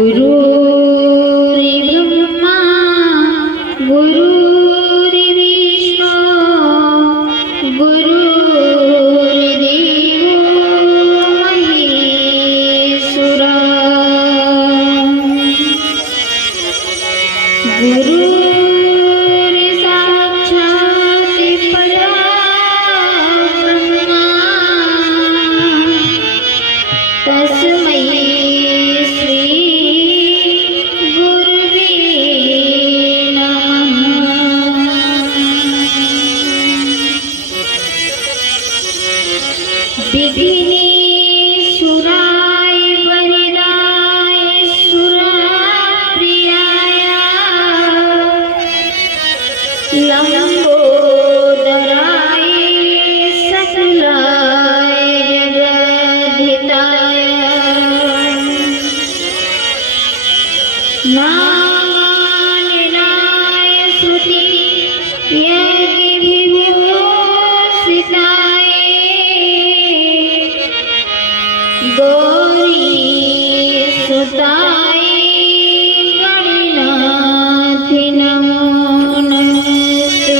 गुरुर्ब्रह्मा गुरुर्विष्णु गुरुर्देवो महेश्वरा गुरुर्साक्षात् परब्रह्मा तस्मै श्री गुरुवे नमः। विघ्नेश्वराय वरदाय सुरप्रियाय लंबोदराय सकलाय जगद्धिताय नारायणाय स्तुति यज्ञविभूषिताय गौरीसुताय गणनाथ नमो नमस्ते।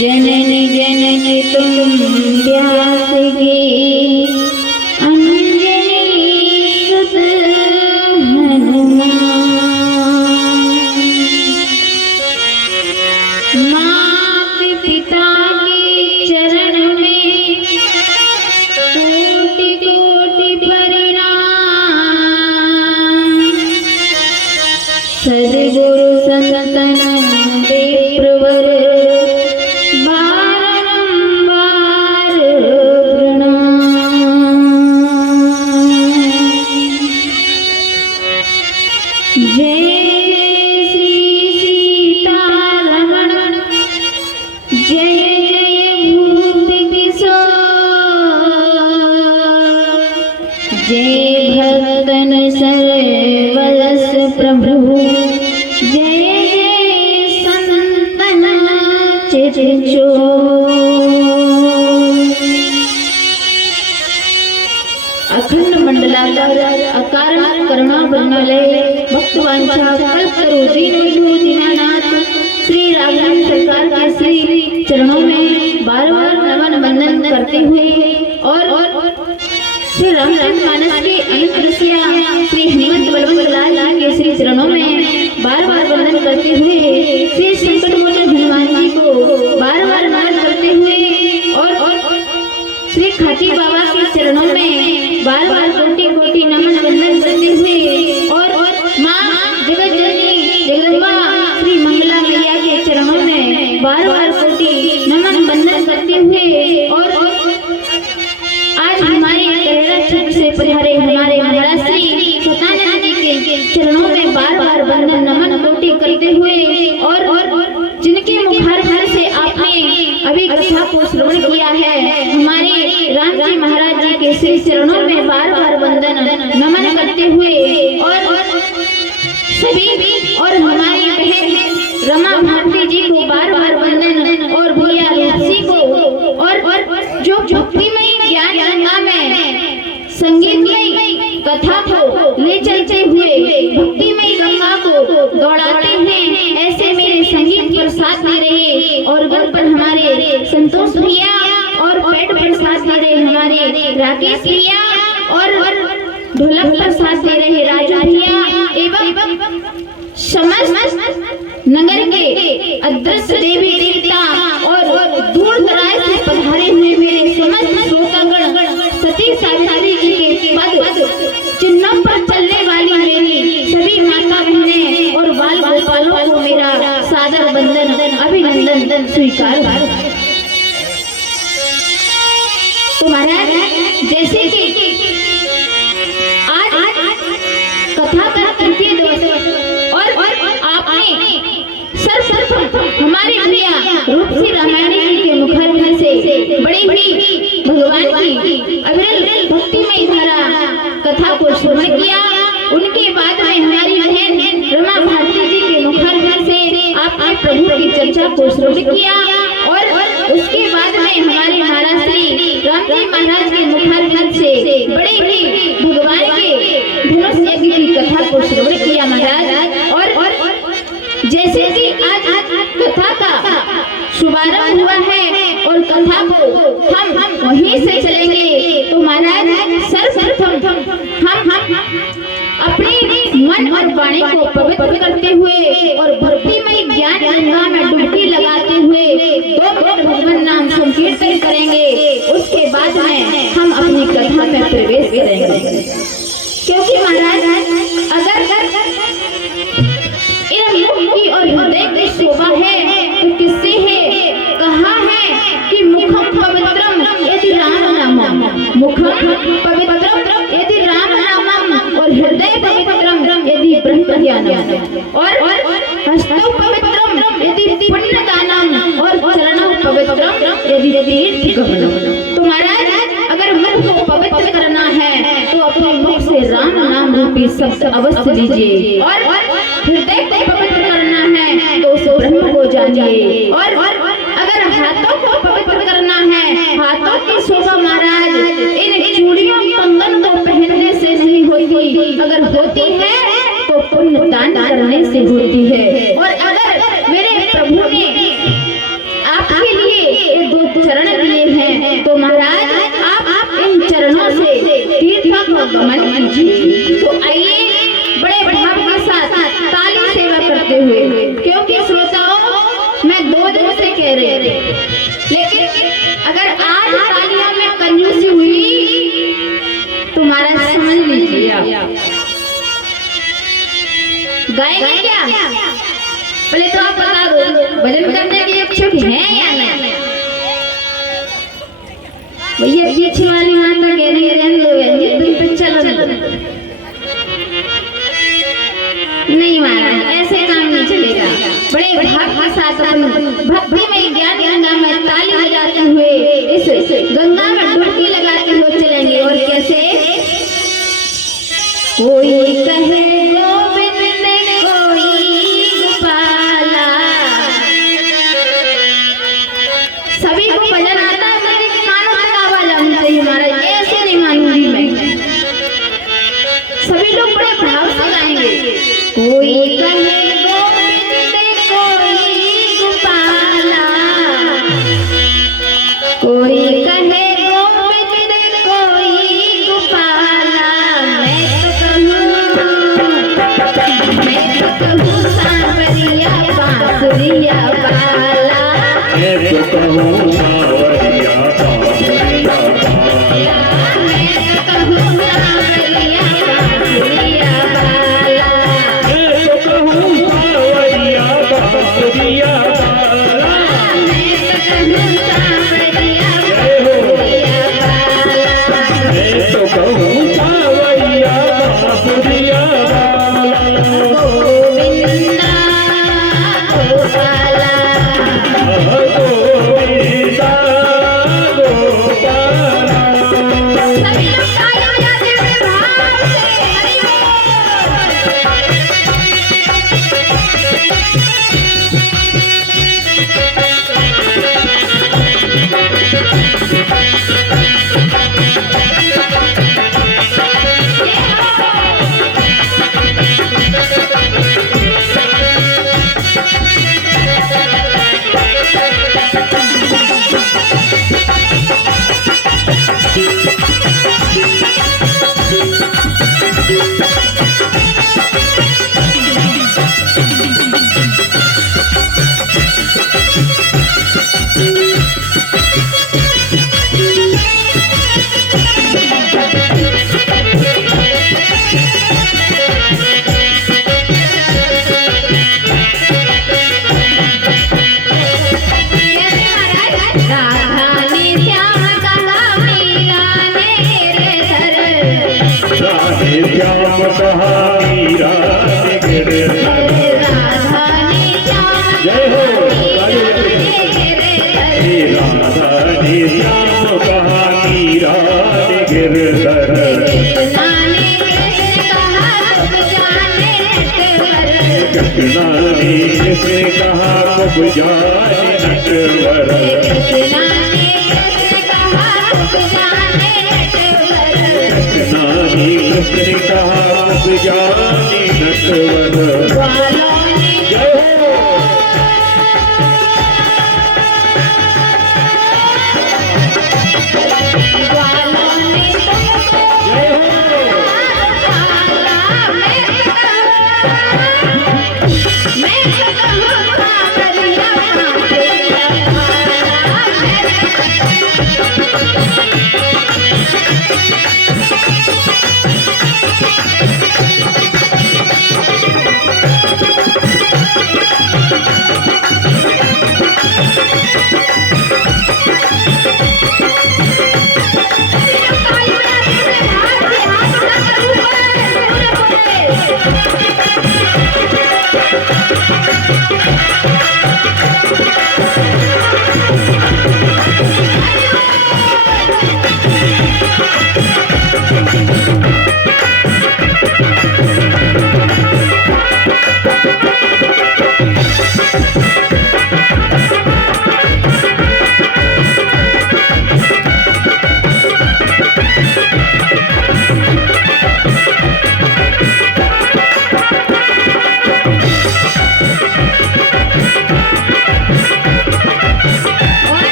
जननी जननी तुम व्यास गे अंजनी सुत हनुमान। मात पिता के चरण में कोटि कोटि प्रणाम। सद्गुरु संतन देवप्रवर भक्तन सर्वरस प्रभु जय जय संतन चिरचो। अखंड मंडलाकार अकारण करुणा वृणालय भक्तवांछा कल्पतरु दीनानाथ श्री राघवेंद्र सरकार के श्री चरणों में बार बार नमन वंदन करते हुए और श्री रामचंद्र मानस के अनुग्रसिया श्री हनुमत बलवंत लाल के श्री चरणों में बार बार वंदन करते हुए, श्री संकट मोचन हनुमान जी को बार बार नमन करते हुए और श्री खाटी बाबा के चरणों में बार बार कोटि कोटि नमन वंदन करते हुए और माँ जगत जननी जगदम्बा श्री मंगला मैया के चरणों में बार बार कोटि नमन वंदन करते हुए और आज हमारे करेड़ा छत से पधारे हमारे महाराज श्री सतानंद जी के चरणों में बार बार वंदन नमन कोटि करते हुए और जिनके मुखारबिंद से आपने अभी कथा को श्रवण किया है, हमारे राम जी महाराज जी के श्री चरणों में बार बार वंदन नमन करते हुए और सभी और हमारी बहन रमा भारती जी को बार बार वंदन और भैया लक्ष्मी को और जो भक्तिमय ज्ञान गंगा में संगीतमय कथा को ले चलते हुए भक्तिमय गंगा को दौड़ाते हैं, ऐसे मेरे संगीत पर साथ दे रहे और गल पर हमारे संतोष भैया और पेट पर साथ दे रहे हमारे राकेश भैया और ढोलक पर साथ दे रहे राजू भैया एवं समस्त नगर के अदृश्य देवी देवता और दूर दराज से पधारे हुए मेरे समस्त श्रोतागण, सती सावित्री जी के पद चिन्हों पर चलने वाली मेरी सभी माता बहनें और बाल गोपालों को मेरा सादर वंदन अभिनंदन स्वीकार। तो महाराज जैसे कि आज कथा का तृतीय दिवस और आपने सर्वप्रथम हमारे भैया रूप से रामायण जी के मुखारबिंद से बड़ी बड़ी भगवान की अविरल भक्तिमय धारा कथा को श्रवण किया। उनके बाद में हमारी बहन रमा भारती जी के मुखारबिंद से आपने प्रभु की चर्चा को श्रवण किया और उसके बाद में हमारे महाराज श्री राम जी महाराज के मुखारबिंद से बड़े बड़ी भगवान के धनुष यज्ञ की कथा को श्रवण किया महाराज। और जैसे कि आज कथा का शुभारंभ हुआ है और कथा को हम वहीं से चलेंगे, तो महाराज सर्वप्रथम हम अपने मन और वाणी को पवित्र करते हुए और भक्तिमय ज्ञान गंगा में डुबकी लगाते हुए 2 मिनट भगवान नाम संकीर्तन करेंगे। उसके बाद में हम अपनी कथा में प्रवेश करेंगे, क्योंकि महाराज अगर इन मुख की और हृदय की शोभा है तो किससे है? कहा है कि मुखम पवित्रम यदि राम नामम, मुखम पवित्रम यदि राम नामम और हृदय पवित्रम यदि ब्रह्म ज्ञानम और हस्तौ पवित्रम यदि पुण्य दानम और चरणौ पवित्रम यदि तीर्थ गमनम। तो महाराज अगर मुख को पवित्र करना है तो अपने मुख से राम नाम रूपी शब्द अवश्य लीजिए और हृदय को पवित्र करना है तो उस ब्रह्म को जानिए और अगर हाथों को पवित्र करना है, हाथों की शोभा महाराज इन चूड़ियों कंगन को पहनने से नहीं होती, अगर होती है तो पुण्य दान करने से होती है। और अगर मेरे प्रभु ने आपके लिए ये 2 चरण दिए हैं तो महाराज आप इन चरणों से तीर्थ का गमन कीजिए। तो आइए बड़े भाव के साथ ताली सेवा करते हुए, क्योंकि श्रोताओं मैं 2 दिन से कह रही हूँ, लेकिन अगर आज तालियों में कंजूसी हुई तो महाराज समझ लीजिए आप गाएंगे क्या? पहले तो आप बता दो भजन करने के इच्छुक हैं या नहीं? भैया पीछे वाली माता कह रही है चलो नहीं महाराज ऐसे काम नहीं चलेगा। बड़े भाव के साथ भक्ति में ज्ञान गंगा में ताली बजाते हुए इस गंगा में डुबकी लगाते हुए चलेंगे। और कैसे? कोई कहे गोविंद कोई गोपाला, सभी को भजन आता है, मेरे कानों तक आवाज आनी चाहिए महाराज, ऐसे नहीं मानूंगी मैं। सभी लोग बड़े भाव से गाएंगे। कोई कहे गोविंद कोई गोपाला, कृष्णा ने किसने कहा खूब जाने नटवर कृष्णा ने किसने कहा खूब जाने नटवर कृष्णा ने किसने कहा खूब जाने नटवर ग्वालों ने जय हो ग्वालों ने तुमको जय हो मैं कहूँ सावरिया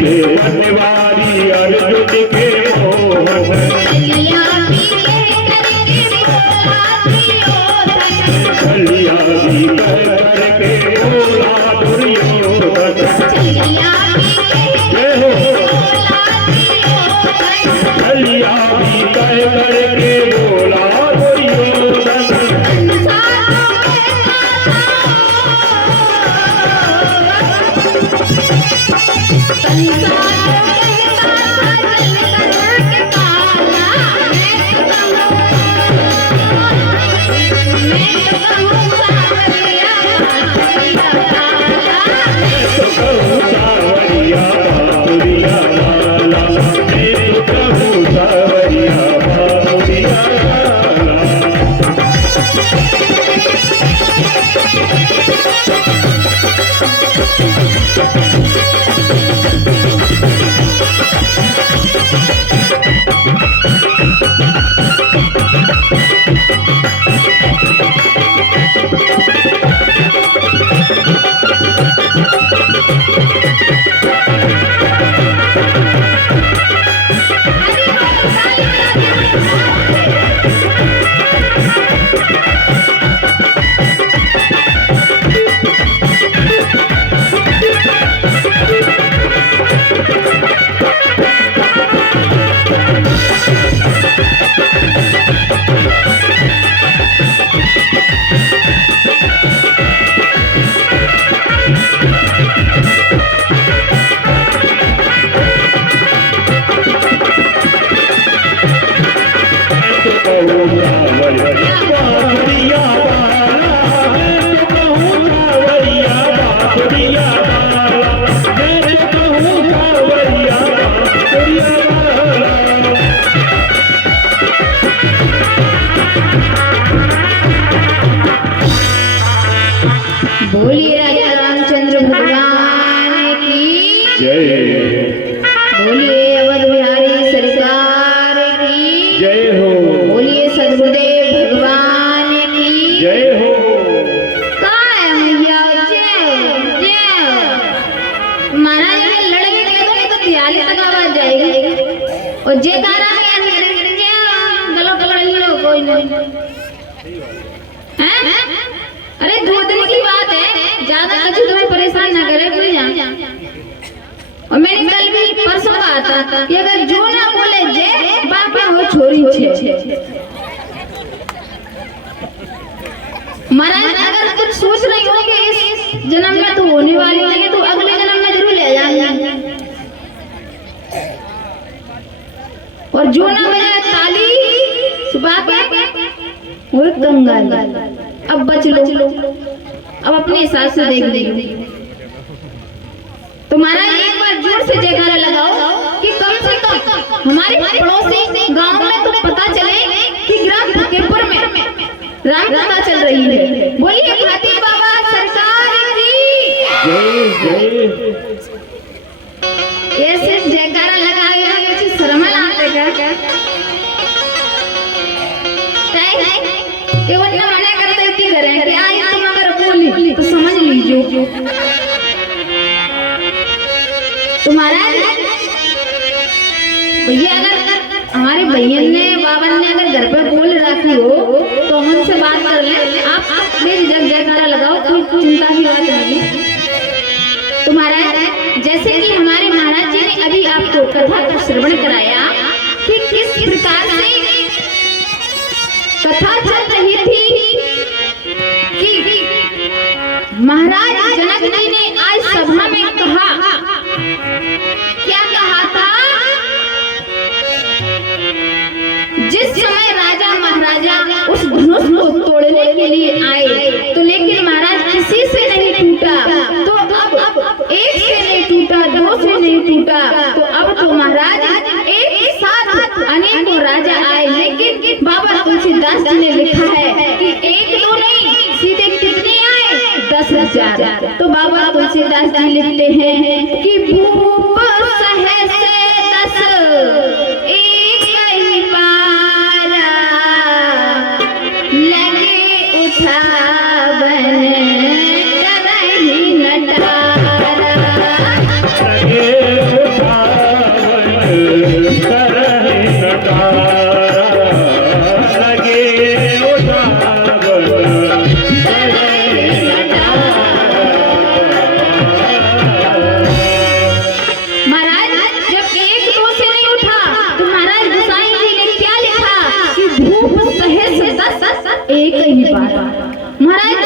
के बनवारी अर्जुन के मोहन चलिया भी कह करके बोला दुर्योधन चलिया भी कह करके बोला दुर्योधन सावरिया बाबुरिया लाला मैं तो कहूँ सावरिया बाबुरिया लाला बोलिए राजा रामचंद्र भगवान की जय बोलिए अवध बिहारी सरकार की जय हो बोलिए सदगुरुदेव भगवान की जय हो काय मैया जय जय महाराज ने लड़के के तो तो दियाली तक आवाज जाएगी और जे गाना है अंदर जय गलो गलो लो कोई नहीं हैं अरे 2 दिन की बात है ज्यादा कुछ तुम्हें परेशान ना करे पूरी जान और मेरी कल भी परसों बात था कि अगर जो ना बोले जे बाप हो छोरी छे महाराज अगर कुछ सोच रही हो कि इस जन्म में तो होने वाली नहीं तो अगले जन्म में जरूर ले जाएंगे और जो ना बजाए ताली सुबह पे वो कंगाल अब बच लो, अब अपने हिसाब से देख लीजिए। तो महाराज एक बार जोर से जयकारा लगाओ कि कम से कम हमारे पड़ोसी गांव में तो पता चले कि ग्राम फकीरपुर में राम कथा चल रही है। बोलिए खाती बाबा सरकार की जय। ऐसे जयकारा लगा के शर्म आते क्या केवल ना मना कर देती करें कि आई तुम अगर बोली तो समझ लीजिए। तुम्हारा भैया अगर हमारे भैया ने बाबन ने अगर घर पर बोल रखी हो तो हम उनसे बात कर लें। आप मेरी जयकारा लगाओ, कोई चिंता की बात नहीं। तुम्हारा जैसे कि हमारे महाराज जी ने अभी आपको कथा का श्रवण कराया कि किस प्रकार से कथा चल रही थी कि महाराज जनक जी ने आज सभा में कहा, क्या कहा था? जिस समय राजा महाराजा उस धनुष को तोड़ने के लिए आए तो लेकिन महाराज किसी से नहीं टूटा, तो अब एक से नहीं टूटा, दो से नहीं टूटा, तो अब तो महाराज एक साथ अनेकों राजा आए। लेकिन बाबा तुलसीदास जी ने लिखा है कि एक दो नहीं, सीधे कितने आए? 10,000। तो बाबा तुलसीदास जी लिखते हैं कि भूप सहसे 10 एक ही पारा, लगे उठावन करहि नटारा, लगे उठावन करहि नटारा, लगे उठावन करहि नटारा। महाराज जब एक दो से नहीं उठा तो महाराज गोसाई जी ने क्या लिखा कि भूप सहस 10 एक ही बार। महाराज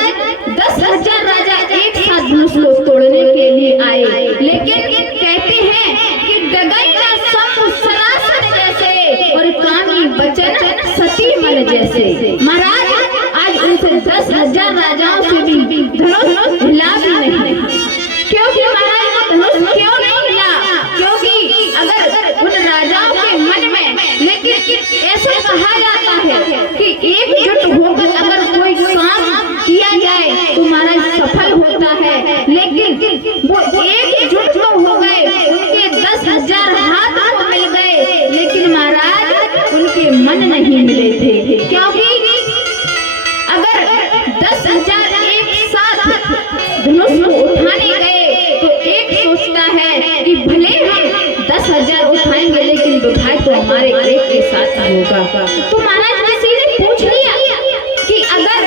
10,000 राजा एक साथ धनुष को तोड़ने के लिए आए, लेकिन कहते हैं कि डगई का सब सरासन जैसे और कानी बचन सती मन जैसे। महाराज आज उनसे 10,000 राजाओं से भी धनुष हिला भी नहीं। क्योंकि महाराज वो धनुष क्यों नहीं हिला? क्योंकि अगर उन राजाओं के मन में, लेकिन ऐसा कहा जाता है कि एकजुट होकर अगर कोई काम किया जाए तो महाराज सफल होता है, लेकिन वो एकजुट तो हो गए, उनके 10,000 हाथ को मिल गए, लेकिन महाराज उनके मन नहीं मिले थे। क्योंकि अगर 10,000 एक साथ धनुष को उठाने गए तो एक सोचता है कि भले हम 10,000 उठाएंगे लेकिन दुखाई तो हमारे एक के साथ होगा। तो महाराज किसी ने पूछ लिया कि अगर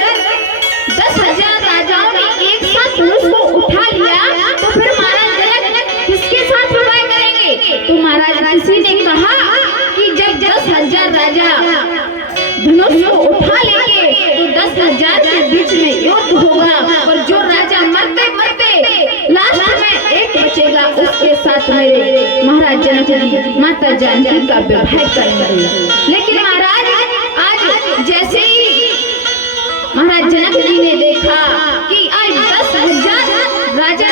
10,000 राजाओं ने एक साथ धनुष को उठा लिया तो फिर महाराज जनक किसके साथ विवाह करेंगे? तो महाराज किसी ने कहा कि जब 10,000 राजा धनुष को उठा लेंगे तो 10,000 के बीच में युद्ध होगा और जो राजा मरते मरते लास्ट में एक बचेगा उसके साथ मेरे महाराज जनक जी माता जानकी का विवाह करेंगे। लेकिन महाराज आज जैसे ही महाराज जनक जी ने देखा कि आज 10,000 राजा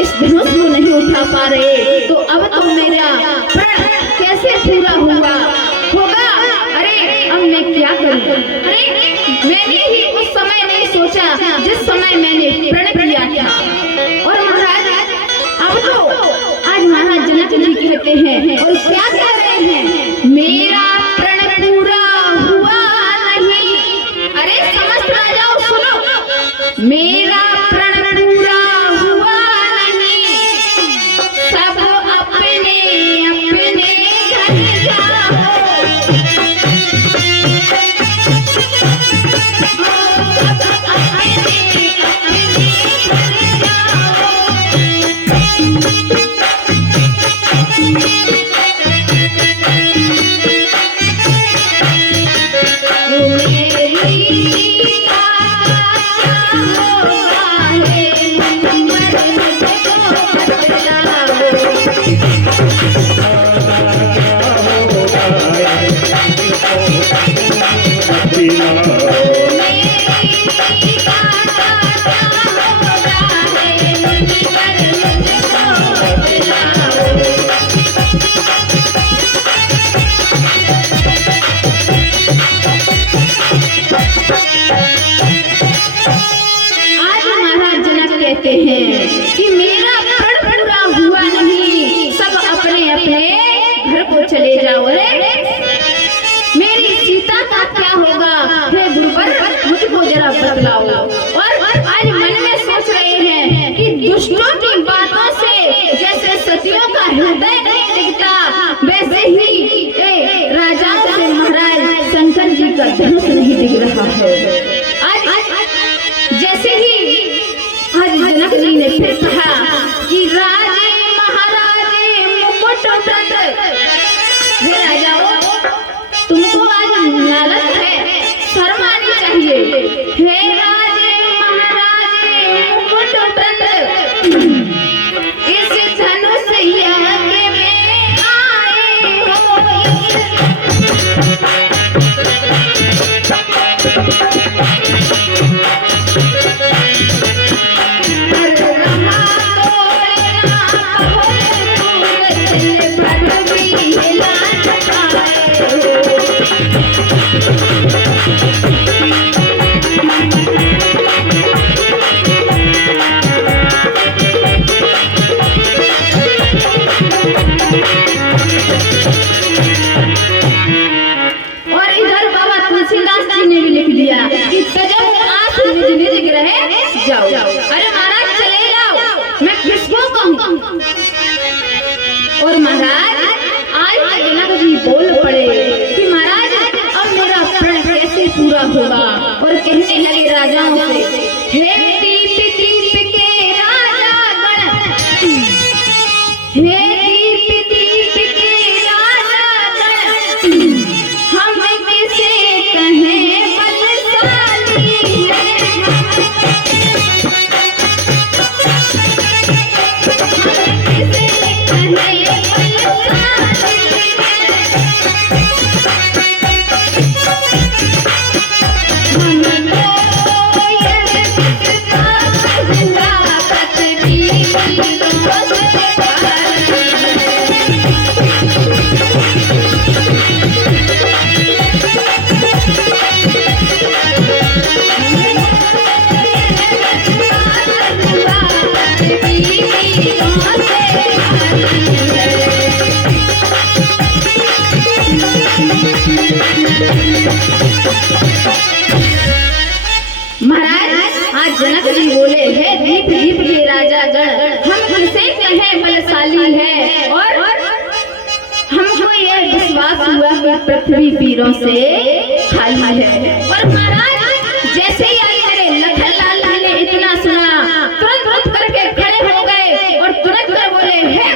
इस धनुष को नहीं उठा पा रहे, तो अब तो मेरा प्रण कैसे पूरा होगा? अरे अब मैं क्या करूं? अरे मैंने ही उस समय नहीं सोचा जिस समय मैंने प्रण किया था। और महाराज अब तो आज महाराज जनक जी कहते हैं और क्या कह रहे हैं? मेरा प्रण पूरा हुआ नहीं। अरे समस्त राजाओं सुनो, मेरा प्रण पूरा हुआ नहीं, सब अपने अपने घर जाओ। Thank you. बतलाओ। और आज मन में सोच रहे हैं कि दुष्टों की बातों से जैसे सतियों का हृदय नहीं दिखता, वैसे ही राजाओं से महाराज शंकर जी का धनुष नहीं दिख रहा है। आज जैसे ही आज जनक जी ने फिर कहा कि राजे महाराजे मुकुट व्रत, हे राजाओं तुमको आज लालच है, शर्म आनी चाहिए। हे राजे महाराजे मुकुट व्रत, इस धनुष यज्ञ में आए जाओ। अरे महाराज चले जाओ, मैं किसको कहूँ। और महाराज आज जनक जी बोल पड़े कि महाराज अब मेरा प्रण कैसे पूरा होगा। और कहने लगे राजाओं से, हे दीप दीप के राजा गण, हे दीप दीप के राजा गण, हम किसे कहें बलशाली है, जनक जी बोले, हे दीप दीप के राजा गण, हम किसे कहें बलशाली है। और हमको ये विश्वास हुआ कि पृथ्वी वीरों से खाली है। और महाराज जैसे ही आई मेरे लखन लाल जी ने इतना सुना, तुरंत उठ करके खड़े हो गए और तुरंत कर बोले, हे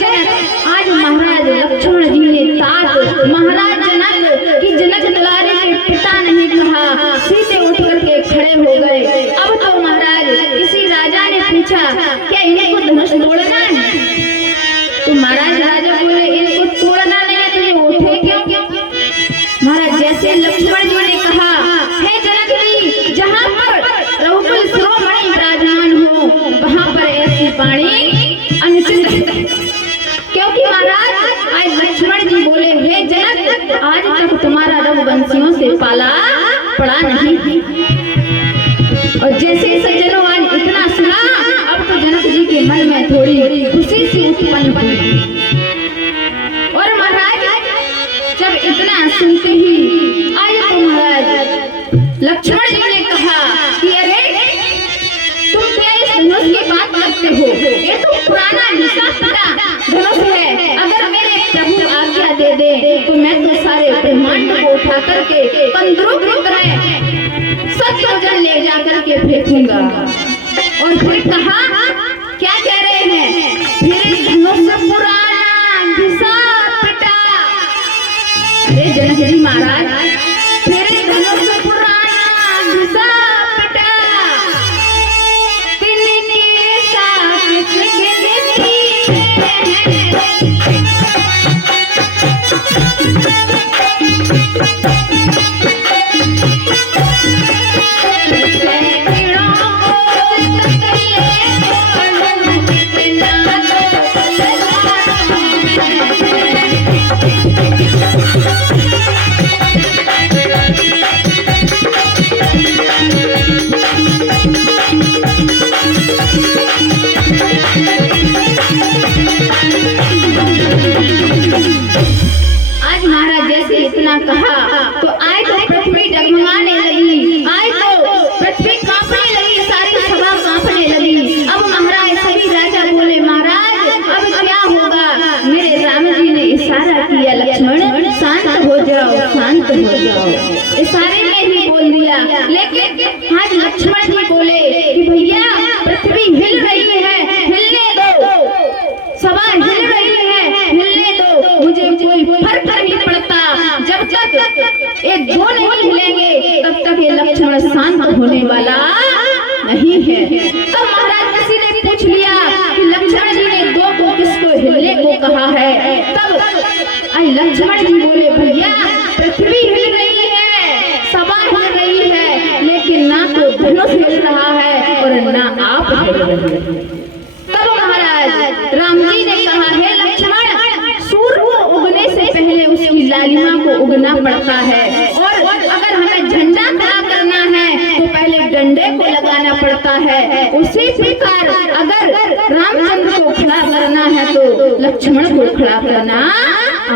जनक, आज महाराज लक्ष्मण जी ने ताक महाराज जनक की जनक दुलारे के पिता नहीं कहा, सीधे उठ करके खड़े हो गए। अब तो महाराज किसी राजा ने पूछा, क्या इनको धनुष तोड़ना है? तो महाराज राजा बोले, इनको तोड़ना नहीं है, तुझे उठे क्यों? महाराज जैसे लक्ष्मण जी ने कहा, हे जनक जी, जहाँ पर रघुकुल शिरोमणि विराजमान हो वहाँ पर ऐसी वाणी अनुचित है। क्योंकि महाराज आज लक्ष्मण जी बोले, हे जनक, आज तक तुम्हारा रघुवंशियों से पाला पड़ा नहीं। और जैसे सज्जनों आज इतना सुना, अब तो जनक जी के मन में थोड़ी खुशी सी उत्पन्न हुई। और महाराज जब इतना सुनते ही आज तो महाराज लक्ष्मण जी ने कहा कि अरे तुम क्या इस धनुष की बात करते हो? ये तो पुराना निशाचरा धनुष है। अगर मेरे प्रभु आज्ञा दे दे तो मैं तो सारे ब्रह्मांड को उठा करके कंदरों की तरह सत्योजन ले जाकर के फेंकूंगा। और फिर कहा, क्या कह रहे हैं? फिर धनुष पुराना घिसा पिटा। अरे जनक जी महाराज, फिर धनुष पुराना घिसा पिटा, तिनके साथ क्षण शांत होने वाला नहीं है। तब महाराज किसी ने पूछ लिया कि लक्ष्मण जी ने दो को किसको हिलने को कहा है? तब लक्ष्मण जी बोले, भैया पृथ्वी हिल रही है, सभा हिल रही है, लेकिन ना तो धनुष हिल रहा है और ना आप हिल रहे हैं। तब महाराज राम जी ने कहा, है लक्ष्मण, सूर्य को उगने से पहले उसकी लालिमा को उगना पड़ता है, और अगर हमें झंडा खड़ा करना है तो पहले डंडे को लगाना पड़ता है। उसी प्रकार अगर रामचंद्र को खड़ा करना है तो लक्ष्मण को खड़ा करना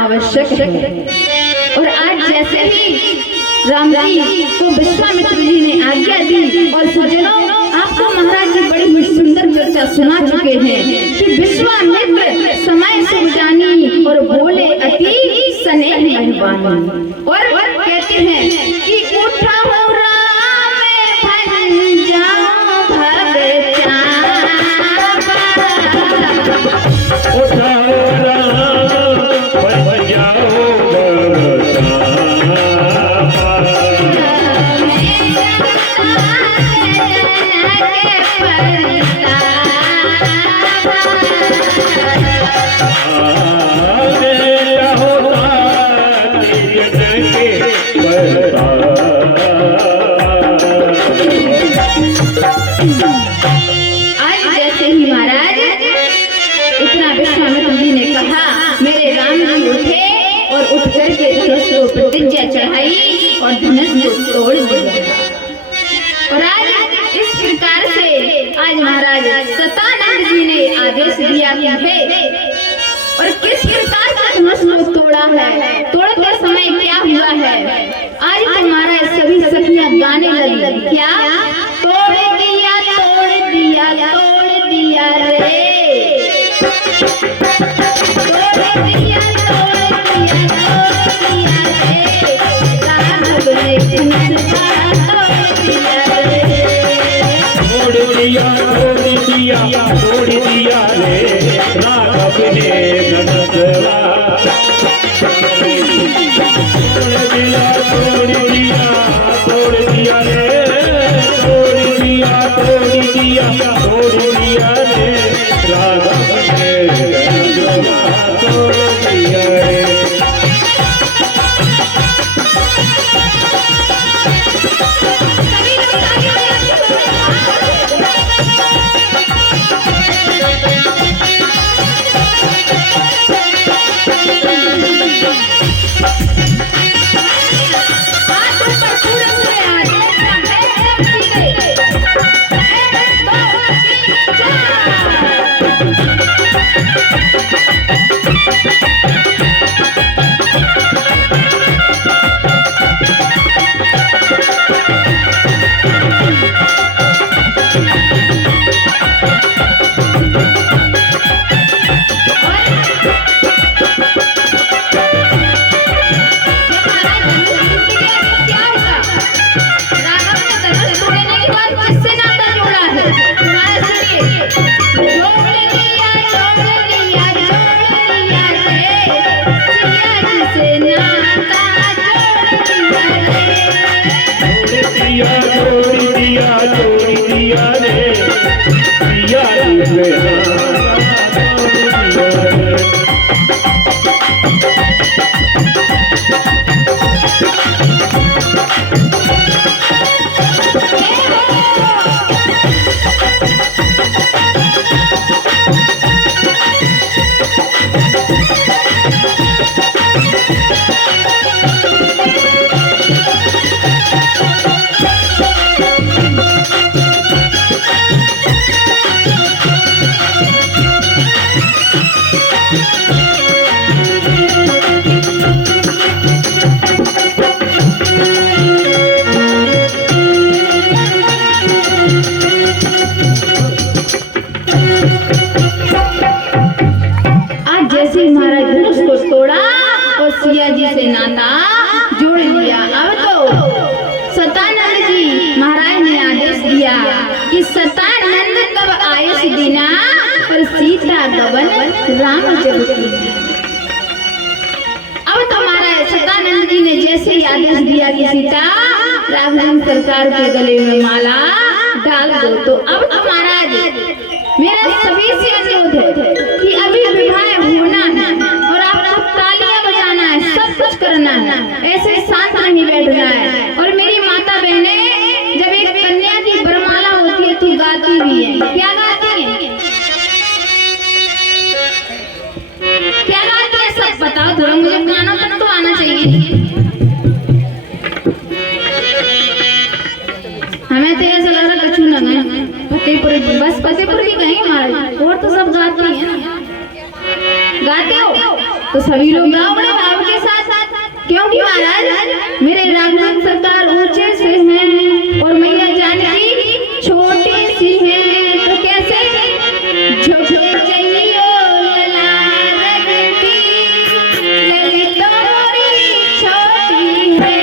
आवश्यक है। और आज जैसे ही राम जी को विश्वामित्र जी ने आज्ञा दी, और सज्जनों आपको महाराज जी बड़ी ही सुंदर चर्चा सुना चुके हैं कि विश्वामित्र समय सुख जानी और बोले अति स्नेह मेहरबानी। और कहते हैं कि उठा हो राम भंजा भग चापा, उठा हो राम भंजा भग आज जैसे ही महाराज इतना विश्वामित्र जी ने कहा, मेरे राम जी उठे और उठ करके धनुष को प्रतिज्ञा चढ़ाई और धनुष को तोड़ दिया। और आज इस प्रकार से आज महाराज सतानंद जी ने आदेश दिया कि है, और किस प्रकार से धनुष को तोड़ा है, तोड़ते समय क्या हुआ है, आज तो महाराज सभी सखियां गाने लगी, क्या तोड़ दिया तोड़ दिया तोड़ दिया रे, तोड़ दिया तोड़ दिया रे, राघव ने धनुष तोड़ दिया रे, तोड़ दिया रे, राघव ने धनुष तोड़ दिया रे, तोड़ दिया रे, राघव ने धनुष तोड़ दिया रे। सिया जी से नाता जोड़ लिया। अब तो सतानंद जी महाराज ने आदेश दिया कि सतानंद तब आयुष दीना और सीता गवन राम जब कीना। अब तो महाराज सतानंद जी ने जैसे ही आदेश दिया कि सीता राघवेंद्र सरकार के गले में माला डाल दो। तो अब महाराज मेरा सभी से अनुरोध है कि अभी विवाह होना है और आपको तालियां बजाना है, सब कुछ करना है, ऐसे शांत नहीं बैठना है। और मेरी माता बहने, जब एक कन्या की वरमाला होती है तो गाती भी है। क्या गाती है? क्या गाती है? सब बताओ थोड़ा, मुझे गाना तो आना चाहिए। हमें तो ऐसा लग रहा कछु ना गाए, फतेहपुर, बस फतेहपुर की कहेंगे महाराज, और तो सब गाती हैं। गाते हो तो सभी लोग गाओ बड़े भाव के साथ, क्योंकि महाराज मेरे राघवेंद्र सरकार ऊंचे से हैं और मैया जानकी छोटी सी है। तो कैसे? झुक जाइयो लला रगती, ललितोरी छोटी है।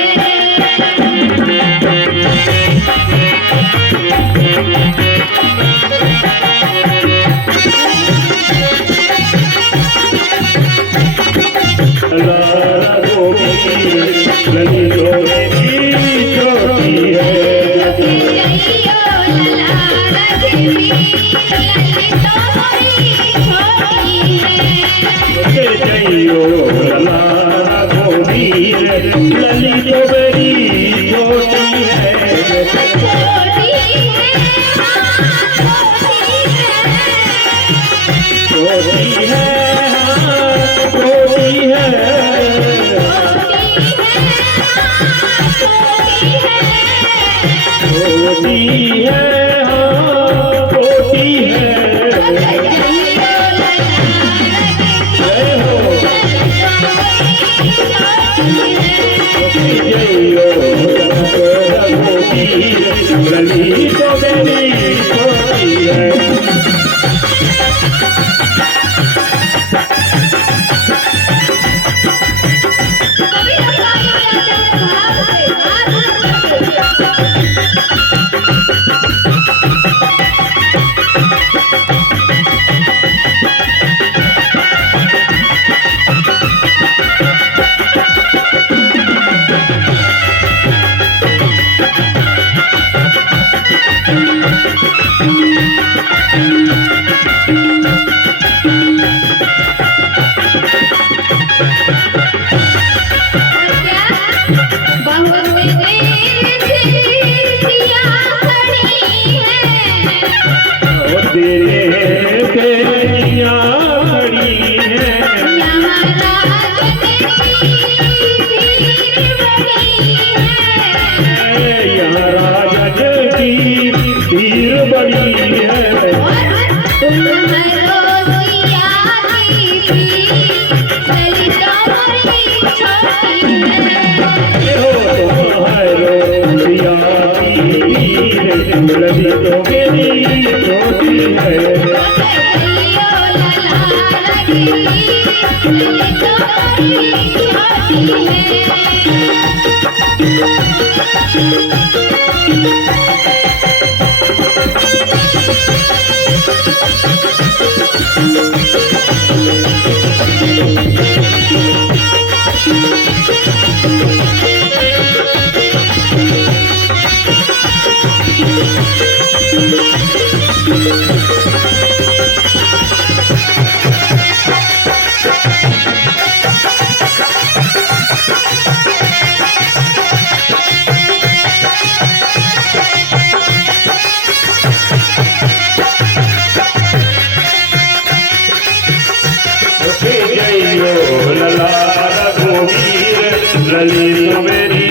ललित मेरी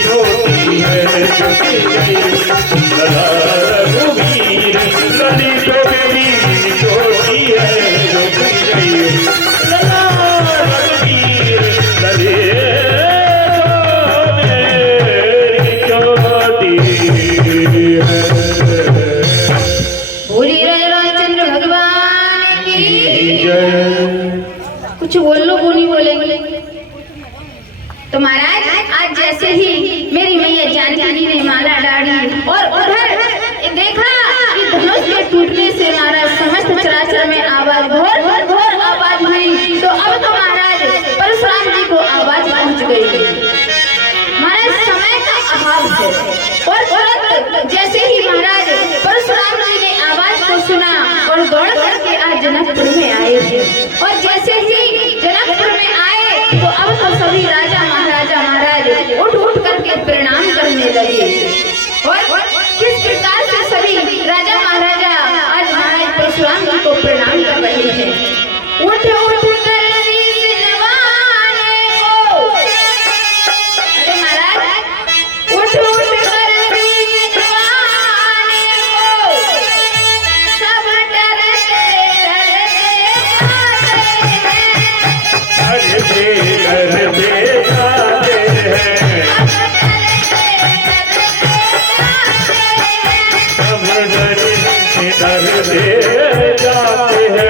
छोटी है, ललित और तुरंत जैसे ही महाराज परशुराम जी ने आवाज को सुना और दौड़ करके आज जनकपुर में आए थे। और जैसे ही जनकपुर में आए तो अब तो सभी राजा महाराज उठ करके प्रणाम करने लगे। और किस प्रकार से सभी राजा महाराजा आज महाराज परशुराम जी को प्रणाम कर रहे हैं। उठ कर शीश नवाने को, अरे महाराज उठ कर शीश नवाने को, सब डरते जाते हैं, सब डरते जाते हैं।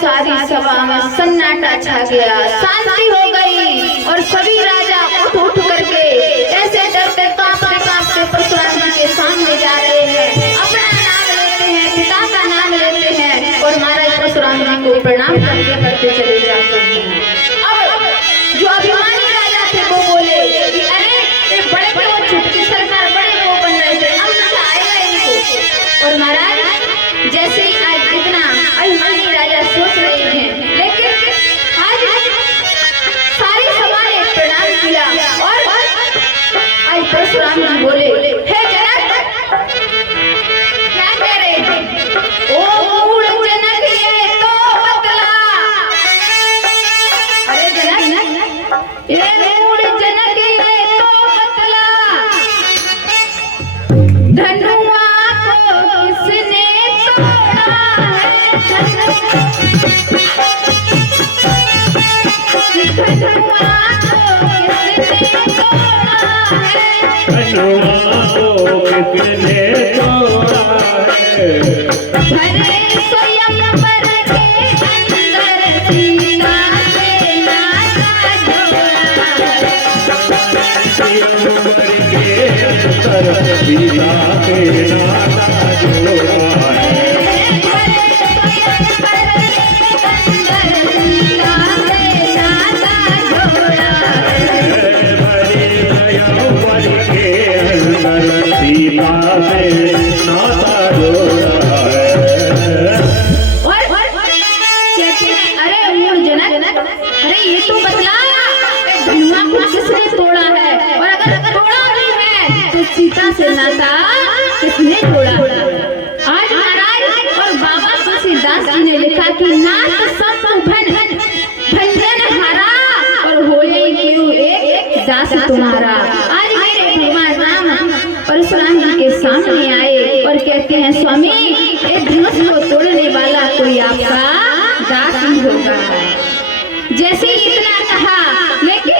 सारी सभा में सन्नाटा छा गया, शांति हो गई और सभी राजा उठ करके ऐसे डरते कांपते परशुराम जी के सामने जा रहे हैं, अपना नाम लेते हैं, पिता का नाम लेते हैं और महाराज परशुराम जी को प्रणाम करते चले जाते हैं। अब जो अभिमानी राजा थे वो बोले कि अरे ये बड़े बड़े छुटकी सरकार बड़े वो बन रहे थे, अब मजा आएगा इनको। और महाराज जैसे ही आज इतना अभिमानी राजा सोच रहे हैं, लेकिन आज सारी सभा ने प्रणाम किया और आज परशुराम जी बोले, हे जनक, क्या कह रहे हैं? ओ मूढ़ जनक ये तो बतला। अरे जनक, ये मूढ़ जनक ये तो बतला, धनुआ को किसने तोड़ा है? धनुआ को किसने तोड़ा है? भरे स्वयंवर के अंदर सीता से नाता जोड़ा है। स्वयंवर के अंदर सीता से नाता जोड़ा है। सीता से नाता किसने जोड़ा? आज महाराज और बाबा तुलसीदास जी ने लिखा कि नाथ सब भंजन हरा और होले क्यों एक दास तुम्हारा। आज मेरे भगवान राम परशुराम जी के सामने आए और कहते हैं, स्वामी ये धनुष को तोड़ने वाला कोई आपका दास ही होगा। जैसे ही इतना कहा, लेकिन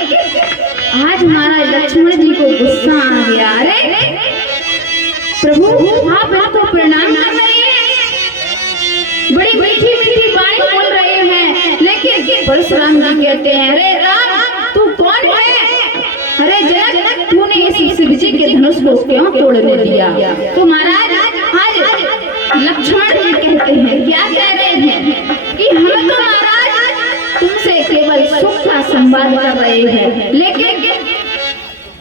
आज महाराज लक्ष्मण जी को गुस्सा आ गया। अरे प्रभु, आप इनको प्रणाम कर रहे हैं, बड़ी मीठी मीठी बाणी बोल रहे हैं, लेकिन परशुराम जी कहते हैं, अरे राम तू कौन है? अरे जनक, तूने इस शिव जी के धनुष को क्यों तोड़ने दिया? तो महाराज आज लक्ष्मण जी कहते हैं, क्या कह रहे हैं कि हम तो महाराज तुमसे केवल सुख का संवाद कर रहे हैं, लेकिन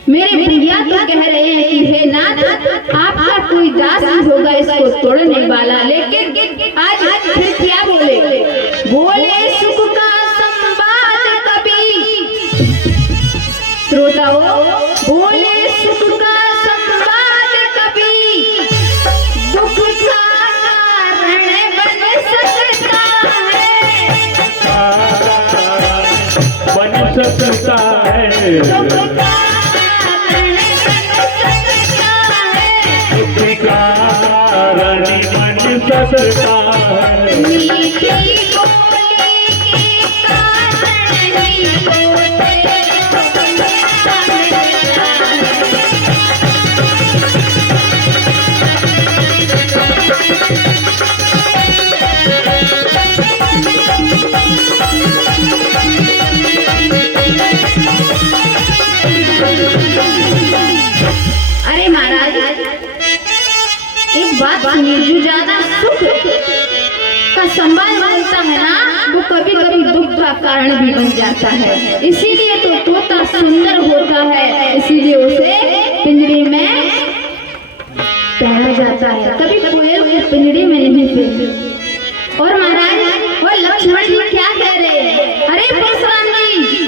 मेरे भैया तो कह रहे हैं कि हे नाथ, आपका कोई दास होगा इसको तोड़ने वाला। लेकिन आज फिर क्या बोले? बोले सुख का संवाद कभी, श्रोताओं, बोले सुख का संवाद कभी दुख का कारण बन सकता है, बन सकता है, दुख का कारण बन सकता है। मीठी बोली के कारण ही होते सुनिए, जो ज्यादा सुख का संबंध बनता है ना, वो कभी कभी दुख का कारण भी बन जाता है। इसीलिए तो तोता सुंदर होता है, इसीलिए उसे पिंजरे में पहना जाता है, कभी कोयल को पिंजरे में नहीं पहनती। और महाराज और लक्ष्मण जी क्या कह रहे हैं? अरे परशुराम जी,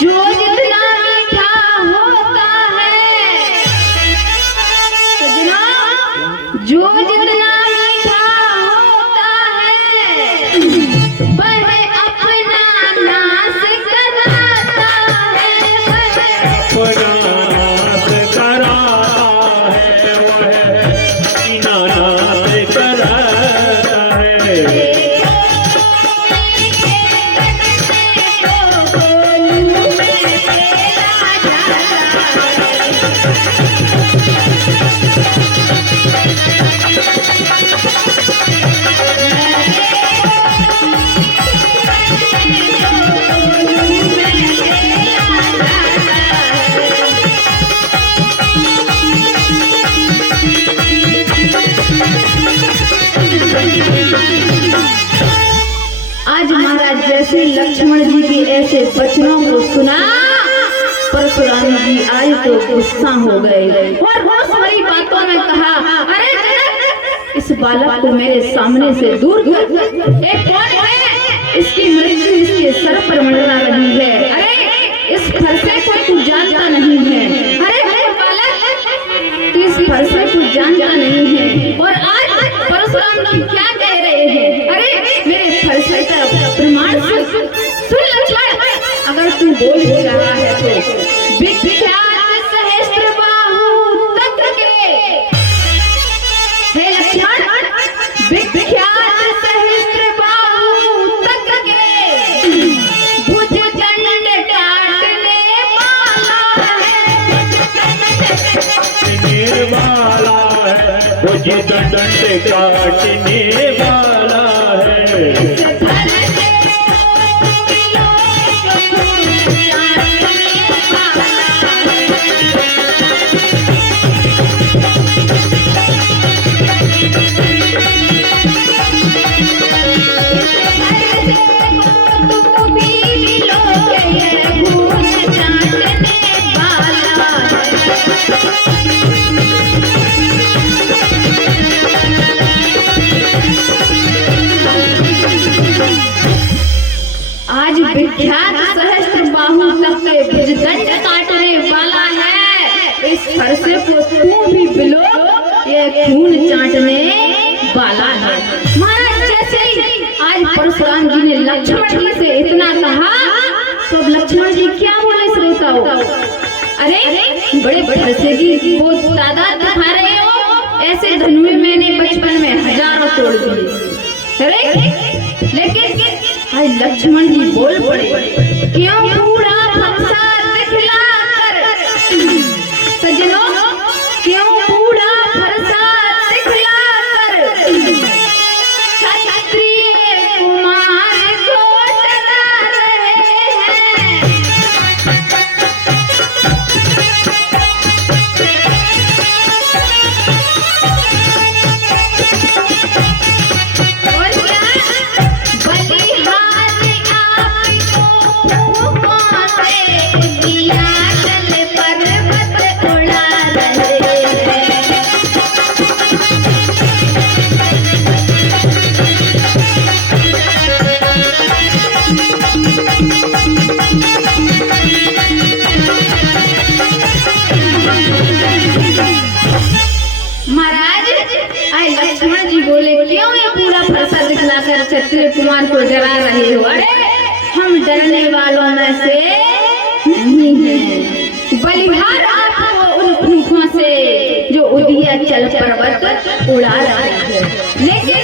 जो जितना मीठा होता है सजना, जो जितना मीठा होता है वह अपना नाश कराता है, अपना नाश कराता है, वह बिना नाश कराता है। आज महाराज जैसे लक्ष्मण जी के ऐसे वचनों को सुना, परशुराम जी आज तो गुस्सा हो गए और बहुत सारी बातों में कहा, अरे इस बालक को मेरे सामने से दूर कर। एक कौन है? इसकी मृत्यु इसके सर पर मंडरा रही है। अरे इस फरसे को तू जानता नहीं है। अरे बालक, तू इस फरसे को जानता नहीं है। और आज परशुराम जी क्या कह रहे हैं? अरे मेरे फरसे का प्रमाण सुन लक्ष्मण, अगर तू बोल ही रहा है तो विख्यात सहस्त्रबाहु तत्र के, हे लक्ष्मण, विख्यात सहस्त्रबाहु तत्र के भुज दंड काटने वाला है, वाला है, भुज दंड काटने वाला है। आज विख्यात सहस्त्रबाहु तक के भुजदंड काटने वाला है, इस फरसे को तू भी बिलो, ये खून चाटने वाला है। महाराज जैसे ही आज परशुराम जी ने लक्ष्मण जी से इतना कहा, तो लक्ष्मण जी क्या बोले श्रोताओं? अरे बड़े फरसे की वो तादाद दिखा रहे हो, ऐसे धनुष मैंने बचपन में हजारों तोड़ दिए। अरे लेकिन आज लक्ष्मण जी बोल पड़े, क्यों बूढ़ा फरसा दिखलाकर, सजनों क्यों बूढ़ा फरसा दिखलाकर क्षत्रिय कुमार को डरा रहे हैं। और क्या बलिहारी आपको कौन से दिया चल पर्वत उड़ा रहे हैं। महाराज आए लक्ष्मण जी बोले, क्यों ये पूरा फरसा दिखलाकर क्षत्रिय कुमार को डरा रहे हो? अरे हम डरने वालों में से नहीं हैं, बलिहार आपको उन खूंखों से जो उदिया चल पर्वत उड़ा रहे हैं। लेकिन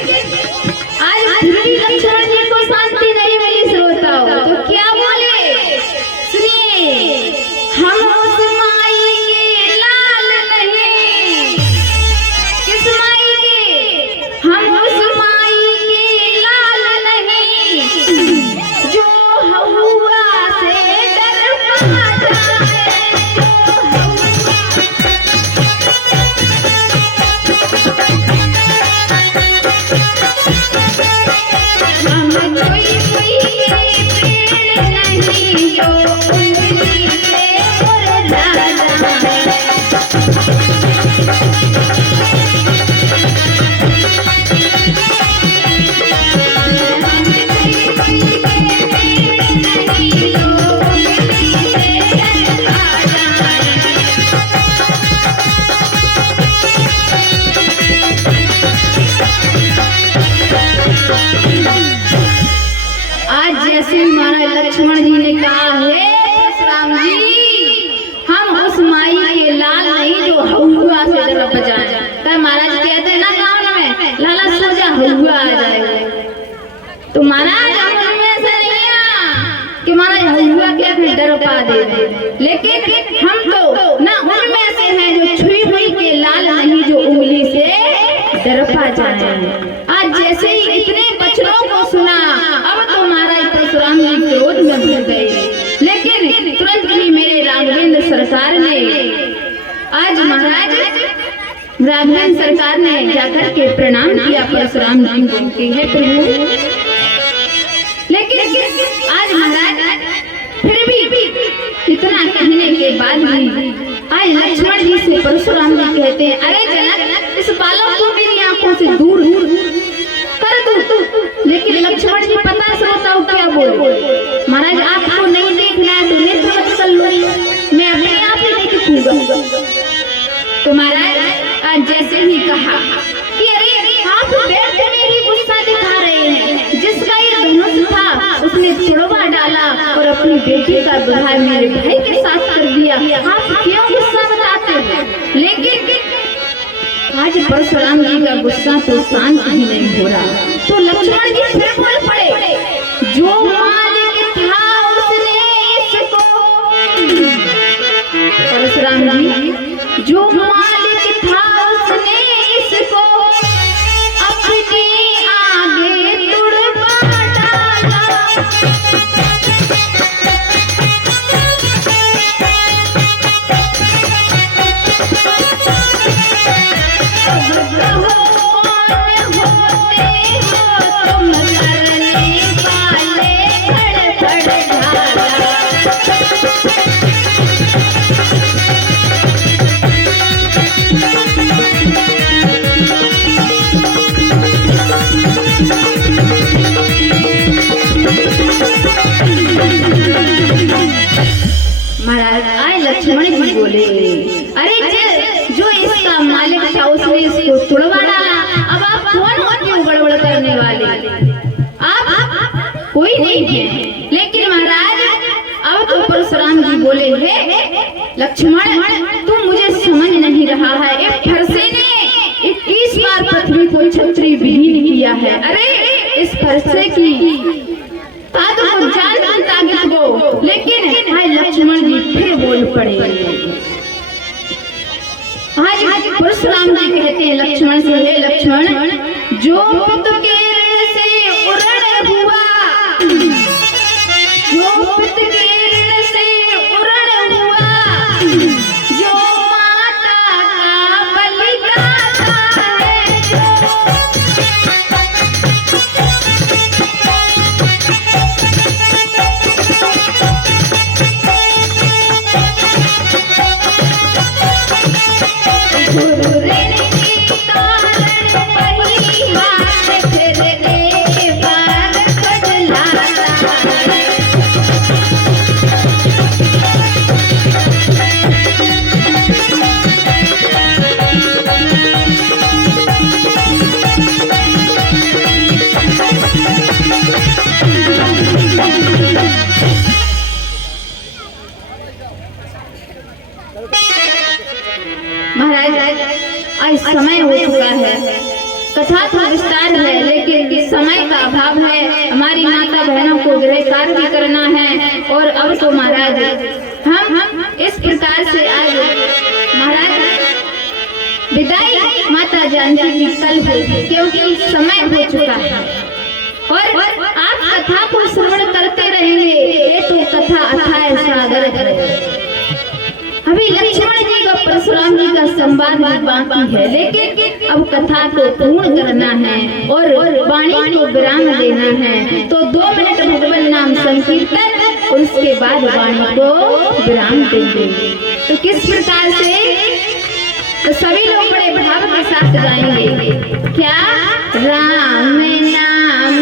आज फिर भी लक्ष्मण जी को शांति नहीं मिली श्रोताओं, तो क्या बोले सुनिए, हम उस माई के लाल नहीं, किस माई के? हम उस माई के लाल नहीं, जो हवा से डर पाता है, जो हवा जाए। तो महाराज कहते ना गाँव में लाला सो जा हुआ आ जाएगा। तो महाराज हम में से नहीं कि महाराज हुआ क्या फिर डर पा दे, लेकिन हम तो ना उनमें से हैं जो छुई हुई के लाल नहीं जो उंगली से डर पा जाए। आज जैसे ही इतने बचनों को सुना, अब तो महाराज परशुराम जी क्रोध में भर गए, लेकिन तुरंत ही मेरे राघवेंद्र सरकार ने आज महाराज राघवेंद्र सरकार ने जाकर के प्रणाम किया परशुराम जी को कि हे प्रभु। लेकिन आज महाराज फिर भी इतना कहने के बाद भी आज लक्ष्मण जी से परशुराम जी कहते हैं, अरे जनक इस बालक को मेरी आंखों से दूर कर दो। लेकिन लक्ष्मण जी पता सोचता हूँ क्या बोल, महाराज आपको नहीं देखना है तो नेत्र मत कर लो, मैं अपने आप ही नहीं दिखूंगा। तो महाराज आज जैसे ही कहा कि अरे आप बैठ मेरी गुस्सा दिखा रहे हैं, जिसका ये धनुष था उसने तुड़वा डाला और अपनी बेटी का विवाह मेरे भाई के साथ कर दिया, आप क्यों गुस्सा बताते हैं? लेकिन आज परशुराम जी का गुस्सा तो शांत ही नहीं हो रहा। तो लक्ष्मण जी फिर बोल पड़े, जो मालिक था उसने इसको, परशुराम जी जो मालिक था उसने इसको अपने आगे तुड़वा डाला। महाराज आए लक्ष्मण जी बोले, अरे जो इसका मालिक था उसने इसको तुड़वा डाला, अब आप कौन होते हो गड़बड़ करने वाले? आप कोई नहीं है। लेकिन महाराज अब तो परशुराम जी बोले, हे लक्ष्मण तू मुझे समझ नहीं रहा है, एक फरसे ने 21 बार पृथ्वी को छत्री विहीन किया है। अरे इस फरसे की ताकत को जान ताकत को, लेकिन हाय लक्ष्मण जी फिर बोल पड़े। आज परशुराम जी कहते हैं लक्ष्मण से, हे लक्ष्मण जो पुत के ऋण से उरण हुआ, जो पुत के ऋण से उरण हुआ, जो माता का बलि दाता है, महाराज आज समय हो चुका है, कथा तो विस्तार है लेकिन समय का अभाव है, हमारी माता बहनों को गृह कार्य भी करना है। और अब तो महाराज हम इस प्रकार से आज महाराज विदाई माता जानकी की कल होगी, क्योंकि समय हो चुका है और आप कथा को श्रवण करते रहेंगे, ये तो कथा अथाह सागर है। अभी लक्ष्मण जी का परशुराम जी का संवाद बाकी है, लेकिन अब कथा को पूर्ण करना है और वाणी को विराम देना है। तो 2 मिनट भगवान नाम संकीर्तन और उसके बाद वाणी को विराम देंगे। तो किस प्रकार से, तो सभी लोग बड़े भाव के साथ गाएंगे, क्या राम नाम